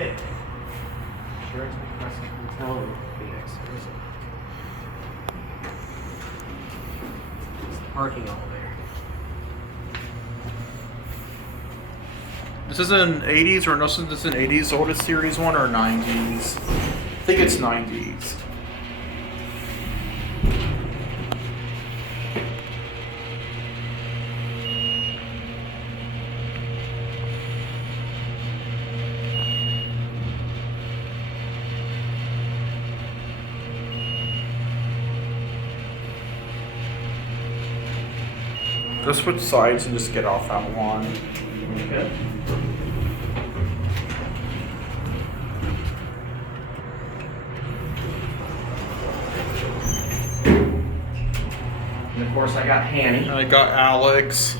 Okay. Sheraton Crescent Hotel in Phoenix, Arizona. It's the parking elevator. This is an 80s or no? This is an 80s Otis Series one or 90s? I think it's 90s. Just switch sides and just get off that one. Okay. And of course, I got Hanny. I got Alex.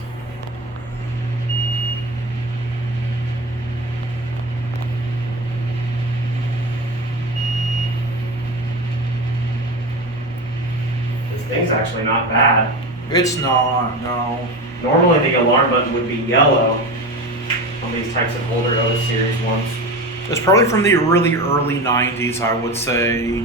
This thing's actually not bad. It's not, no. Normally, the alarm button would be yellow on these types of older Otis Series ones. It's probably from the really early 90s, I would say.